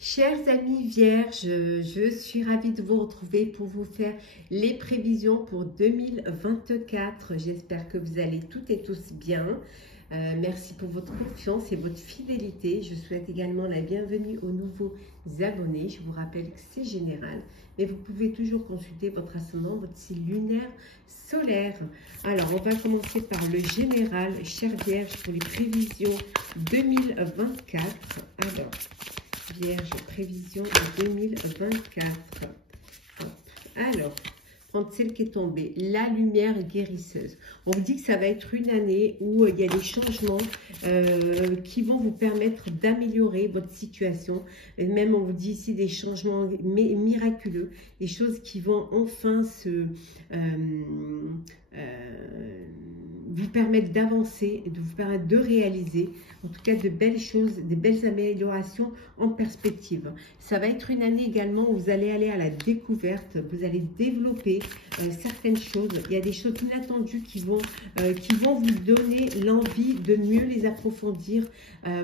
Chers amis vierges, je suis ravie de vous retrouver pour vous faire les prévisions pour 2024. J'espère que vous allez toutes et tous bien. Merci pour votre confiance et votre fidélité. Je souhaite également la bienvenue aux nouveaux abonnés. Je vous rappelle que c'est général, mais vous pouvez toujours consulter votre ascendant, votre signe lunaire, solaire. Alors, on va commencer par le général, chère Vierge, pour les prévisions 2024. Alors, Vierge, prévision 2024. Hop. Alors, prendre celle qui est tombée, la lumière guérisseuse. On vous dit que ça va être une année où il y a des changements qui vont vous permettre d'améliorer votre situation. Et même, on vous dit ici des changements miraculeux, des choses qui vont enfin vous permettre d'avancer, de vous permettre de réaliser, en tout cas de belles choses, des belles améliorations en perspective. Ça va être une année également où vous allez aller à la découverte, vous allez développer certaines choses. Il y a des choses inattendues qui vont vous donner l'envie de mieux les approfondir.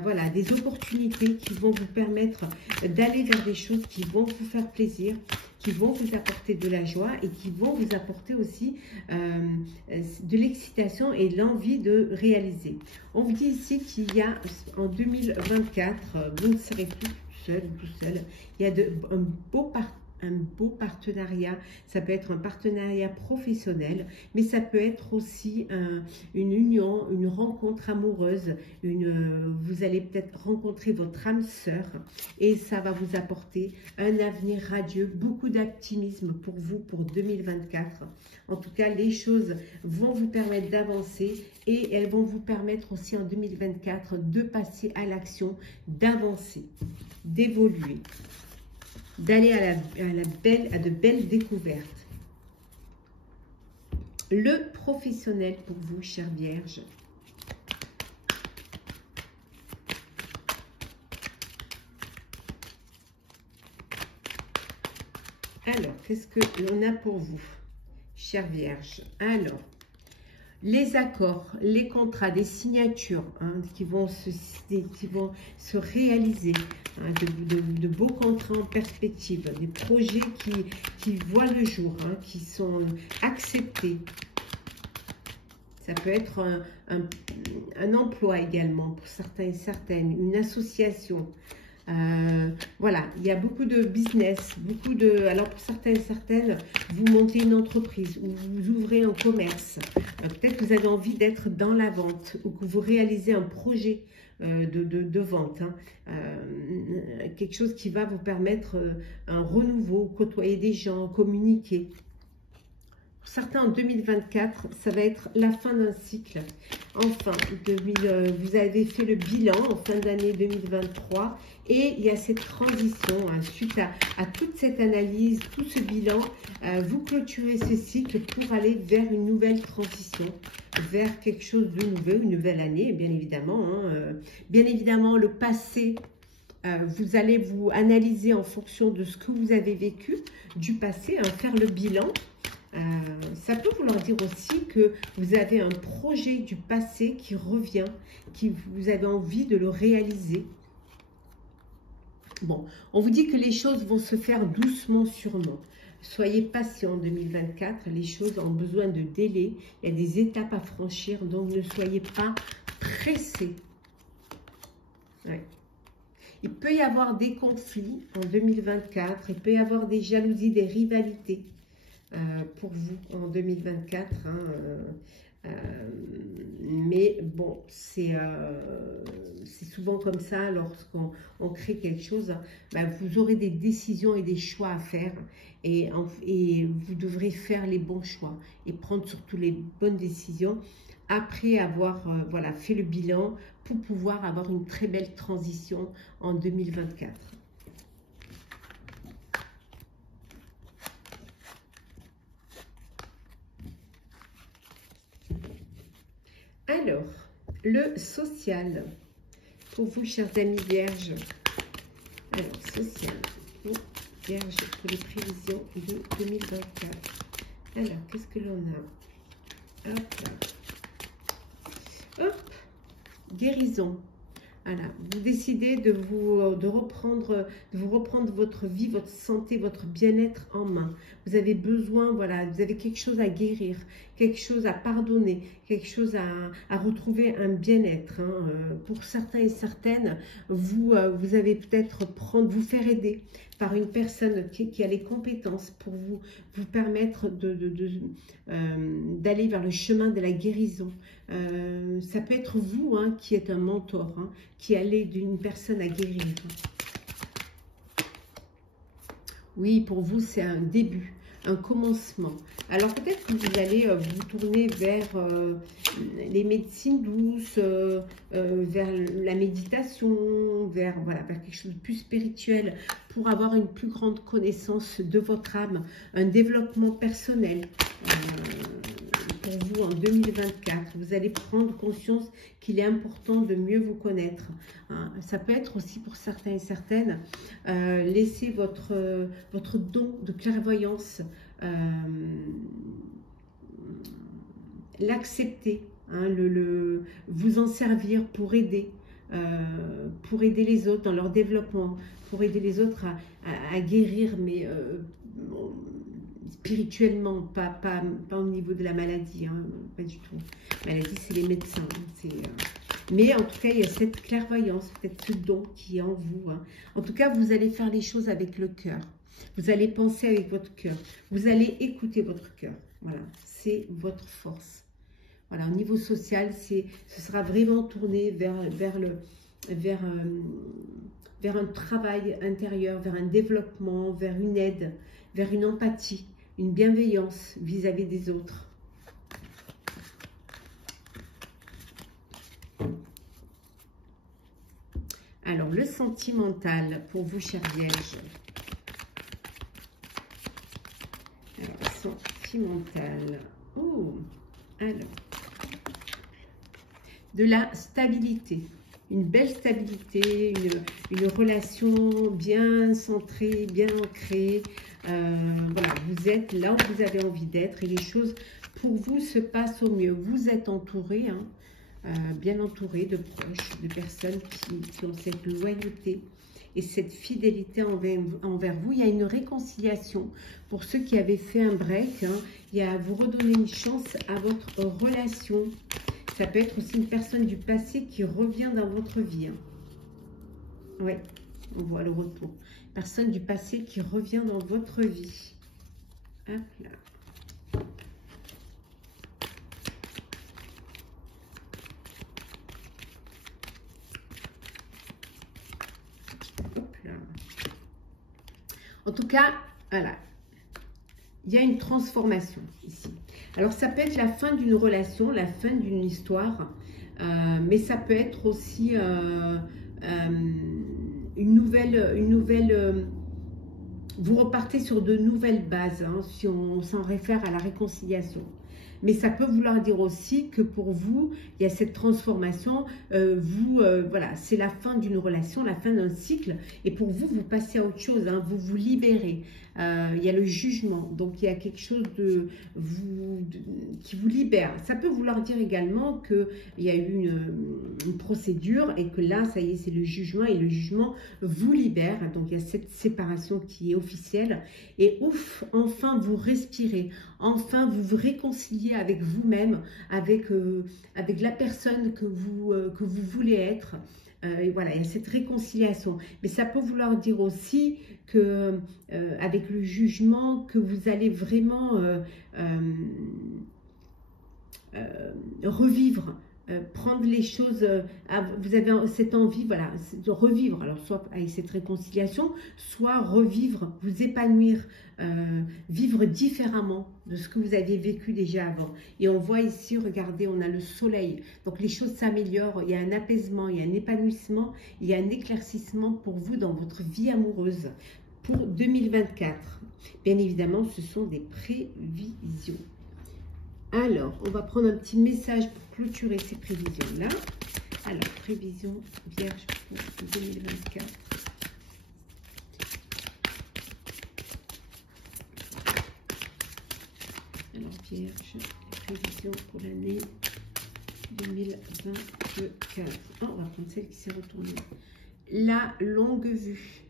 Voilà, des opportunités qui vont vous permettre d'aller vers des choses qui vont vous faire plaisir, qui vont vous apporter de la joie et qui vont vous apporter aussi de l'excitation et l'envie de réaliser. On vous dit ici qu'il y a en 2024, vous ne serez plus tout seul. Il y a un beau partenariat. Ça peut être un partenariat professionnel, mais ça peut être aussi une union, une rencontre amoureuse. Vous allez peut-être rencontrer votre âme sœur et ça va vous apporter un avenir radieux, beaucoup d'optimisme pour vous pour 2024. En tout cas, les choses vont vous permettre d'avancer et elles vont vous permettre aussi en 2024 de passer à l'action, d'avancer, d'évoluer, d'aller à de belles découvertes. Le professionnel pour vous, chère Vierge. Alors, qu'est-ce que l'on a pour vous, chère Vierge? Alors, les accords, les contrats, des signatures qui vont se réaliser, de beaux contrats en perspective, des projets qui voient le jour, qui sont acceptés. Ça peut être un emploi également pour certains et certaines, une association. Voilà, il y a beaucoup de business, alors pour certains et certaines, vous montez une entreprise ou vous ouvrez un commerce. Peut-être que vous avez envie d'être dans la vente ou que vous réalisez un projet de vente. Quelque chose qui va vous permettre un renouveau, côtoyer des gens, communiquer. Pour certains, en 2024, ça va être la fin d'un cycle. Enfin, vous avez fait le bilan en fin d'année 2023 et il y a cette transition. Suite à toute cette analyse, tout ce bilan, vous clôturez ce cycle pour aller vers une nouvelle transition, vers quelque chose de nouveau, une nouvelle année, bien évidemment. Bien évidemment, le passé, vous allez vous analyser en fonction de ce que vous avez vécu du passé, faire le bilan. Ça peut vouloir dire aussi que vous avez un projet du passé qui revient, vous avez envie de le réaliser. Bon, on vous dit que les choses vont se faire doucement, sûrement. Soyez patient en 2024, les choses ont besoin de délai, il y a des étapes à franchir, donc ne soyez pas pressés. Ouais. Il peut y avoir des conflits en 2024, il peut y avoir des jalousies, des rivalités. Pour vous en 2024, mais bon, c'est souvent comme ça lorsqu'on crée quelque chose, vous aurez des décisions et des choix à faire et vous devrez faire les bons choix et prendre surtout les bonnes décisions après avoir fait le bilan pour pouvoir avoir une très belle transition en 2024. Alors, le social, pour vous, chers amis vierges. Alors, social, vierge, pour les prévisions de 2024. Alors, qu'est-ce que l'on a? Hop là. Hop, guérison. Voilà, vous décidez de reprendre votre vie, votre santé, votre bien-être en main. Vous avez besoin, voilà, vous avez quelque chose à guérir, quelque chose à pardonner, quelque chose à retrouver un bien-être. Hein. Pour certains et certaines, vous avez peut-être vous faire aider par une personne qui a les compétences pour vous permettre d'aller vers le chemin de la guérison. Ça peut être vous hein, qui êtes un mentor, hein, qui allez d'une personne à guérir. Oui, pour vous, c'est un début, un commencement. Alors peut-être que vous allez vous tourner vers les médecines douces, vers la méditation, vers quelque chose de plus spirituel, pour avoir une plus grande connaissance de votre âme, un développement personnel. Pour vous en 2024, vous allez prendre conscience qu'il est important de mieux vous connaître. Hein. Ça peut être aussi pour certains et certaines, laisser votre don de clairvoyance, l'accepter, hein, vous en servir pour aider les autres dans leur développement, pour aider les autres à guérir, mais spirituellement, pas au niveau de la maladie, hein, pas du tout. La maladie, c'est les médecins. Hein, mais en tout cas, il y a cette clairvoyance, peut-être ce don qui est en vous. Hein. En tout cas, vous allez faire les choses avec le cœur. Vous allez penser avec votre cœur. Vous allez écouter votre cœur. Voilà, c'est votre force. Voilà, au niveau social, ce sera vraiment tourné vers un travail intérieur, vers un développement, vers une aide, vers une empathie, une bienveillance vis-à-vis des autres. Alors, le sentimental pour vous, chère Vierge. Alors, sentimental. Oh, alors. De la stabilité. Une belle stabilité, une relation bien centrée, bien ancrée. Voilà, vous êtes là où vous avez envie d'être et les choses pour vous se passent au mieux. Vous êtes entouré, hein, bien entouré de proches, de personnes qui ont cette loyauté et cette fidélité envers vous. Il y a une réconciliation pour ceux qui avaient fait un break. Hein, il y a à vous redonner une chance à votre relation. Ça peut être aussi une personne du passé qui revient dans votre vie. Hein. Oui, on voit le retour. Personne du passé qui revient dans votre vie. Hop là. Hop là. En tout cas, voilà. Il y a une transformation ici. Alors, ça peut être la fin d'une relation, la fin d'une histoire, mais ça peut être aussi une nouvelle vous repartez sur de nouvelles bases, hein, si on s'en réfère à la réconciliation. Mais ça peut vouloir dire aussi que pour vous, il y a cette transformation, voilà, c'est la fin d'une relation, la fin d'un cycle, et pour vous, vous passez à autre chose, hein, vous vous libérez. Il y a le jugement, donc il y a quelque chose qui vous libère. Ça peut vouloir dire également qu'il y a eu une procédure et que là, ça y est, c'est le jugement et le jugement vous libère. Donc il y a cette séparation qui est officielle et ouf, enfin vous respirez, enfin vous vous réconciliez avec vous-même, avec la personne que vous voulez être. Et voilà, il y a cette réconciliation. Mais ça peut vouloir dire aussi que, avec le jugement, que vous allez vraiment revivre, prendre les choses, vous avez cette envie, voilà, de revivre, alors soit avec cette réconciliation, soit revivre, vous épanouir, vivre différemment de ce que vous aviez vécu déjà avant. Et on voit ici, regardez, on a le soleil, donc les choses s'améliorent, il y a un apaisement, il y a un épanouissement, il y a un éclaircissement pour vous dans votre vie amoureuse pour 2024. Bien évidemment, ce sont des prévisions. Alors, on va prendre un petit message pour clôturer ces prévisions-là. Alors, prévision Vierge pour 2024. Alors, Vierge, prévision pour l'année 2024. Oh, on va prendre celle qui s'est retournée. La longue vue.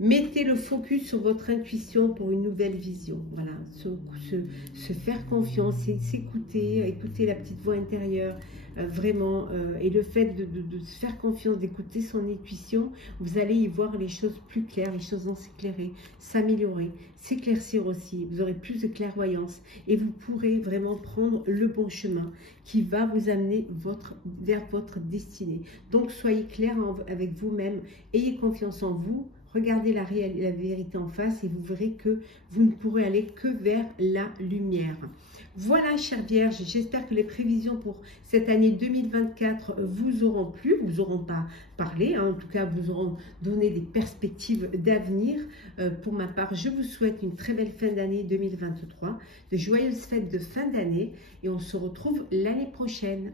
Mettez le focus sur votre intuition pour une nouvelle vision. Voilà, se faire confiance, s'écouter, écouter la petite voix intérieure, vraiment. Et le fait de se faire confiance, d'écouter son intuition, vous allez y voir les choses plus claires, les choses vont s'éclairer, s'améliorer, s'éclaircir aussi. Vous aurez plus de clairvoyance et vous pourrez vraiment prendre le bon chemin qui va vous amener vers votre destinée. Donc, soyez clair avec vous-même, ayez confiance en vous. Regardez la vérité en face et vous verrez que vous ne pourrez aller que vers la lumière. Voilà, chère Vierge, j'espère que les prévisions pour cette année 2024 vous auront plu, vous auront pas parlé, hein, en tout cas vous auront donné des perspectives d'avenir. Pour ma part, je vous souhaite une très belle fin d'année 2023, de joyeuses fêtes de fin d'année et on se retrouve l'année prochaine.